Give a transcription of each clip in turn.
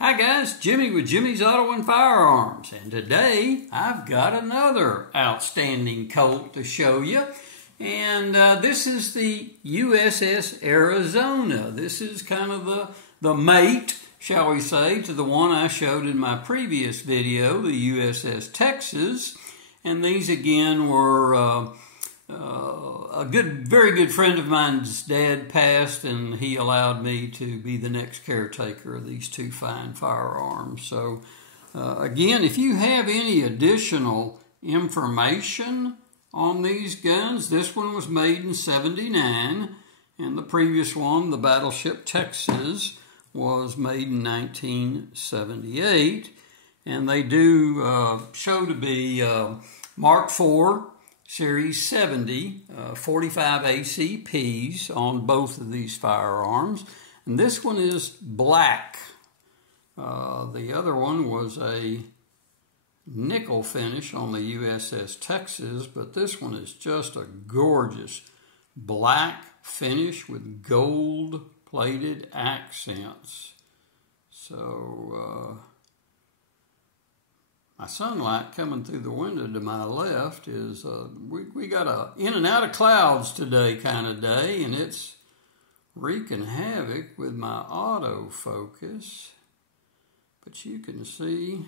Hi guys, Jimmy with Jimmy's Auto and Firearms, and today I've got another outstanding Colt to show you, and this is the USS Arizona. This is kind of the mate, shall we say, to the one I showed in my previous video, the USS Texas, and these again were very good friend of mine's dad passed, and he allowed me to be the next caretaker of these two fine firearms. So, again, if you have any additional information on these guns, this one was made in '79, and the previous one, the Battleship Texas, was made in 1978, and they do show to be Mark IV. Series 70, 45 ACPs on both of these firearms. And this one is black. The other one was a nickel finish on the USS Texas, but this one is just a gorgeous black finish with gold plated accents. So, my sunlight coming through the window to my left is, we got a in and out of clouds today kind of day, and it's wreaking havoc with my autofocus. But you can see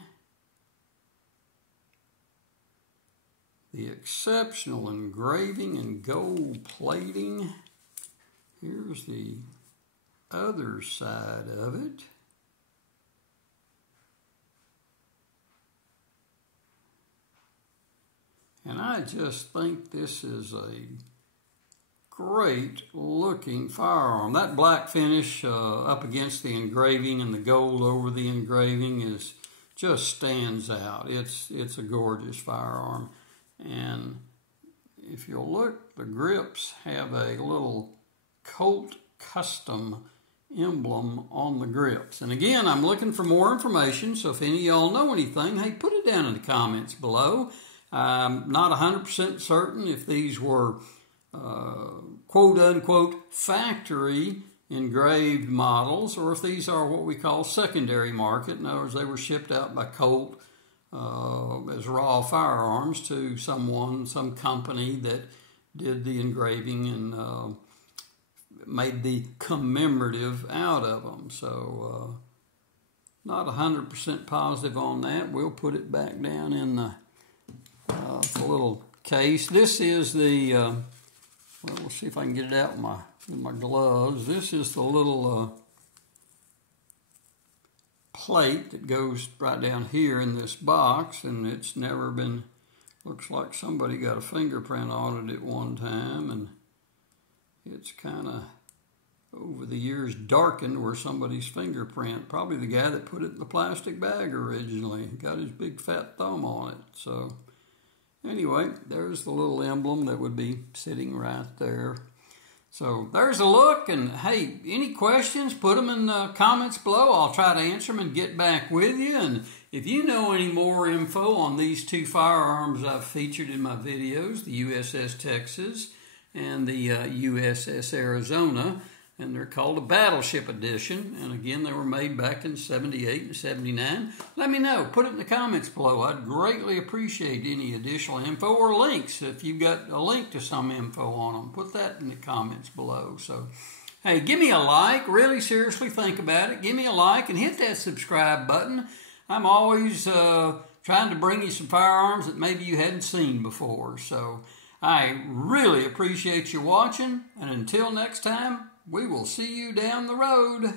the exceptional engraving and gold plating. Here's the other side of it. And I just think this is a great looking firearm. That black finish up against the engraving and the gold over the engraving is just stands out. It's a gorgeous firearm. And if you'll look, the grips have a little Colt custom emblem on the grips. And again, I'm looking for more information, so if any of y'all know anything, hey, put it down in the comments below. I'm not 100% certain if these were quote-unquote factory engraved models or if these are what we call secondary market. In other words, they were shipped out by Colt as raw firearms to some company that did the engraving and made the commemorative out of them. So not 100% positive on that. We'll put it back down in the little case. This is the, well, we'll see if I can get it out with my gloves. This is the little plate that goes right down here in this box, and it's never been, looks like somebody got a fingerprint on it at one time, and it's kind of, over the years, darkened where somebody's fingerprint, probably the guy that put it in the plastic bag originally, got his big fat thumb on it. So anyway, there's the little emblem that would be sitting right there. So there's a look, and hey, any questions, put them in the comments below. I'll try to answer them and get back with you. And if you know any more info on these two firearms I've featured in my videos, the USS Texas and the USS Arizona, and they're called a Battleship Edition. And again, they were made back in '78 and '79. Let me know. Put it in the comments below. I'd greatly appreciate any additional info or links. If you've got a link to some info on them, put that in the comments below. So, hey, give me a like. Really seriously think about it. Give me a like and hit that subscribe button. I'm always trying to bring you some firearms that maybe you hadn't seen before. So, I really appreciate you watching. And until next time, we will see you down the road.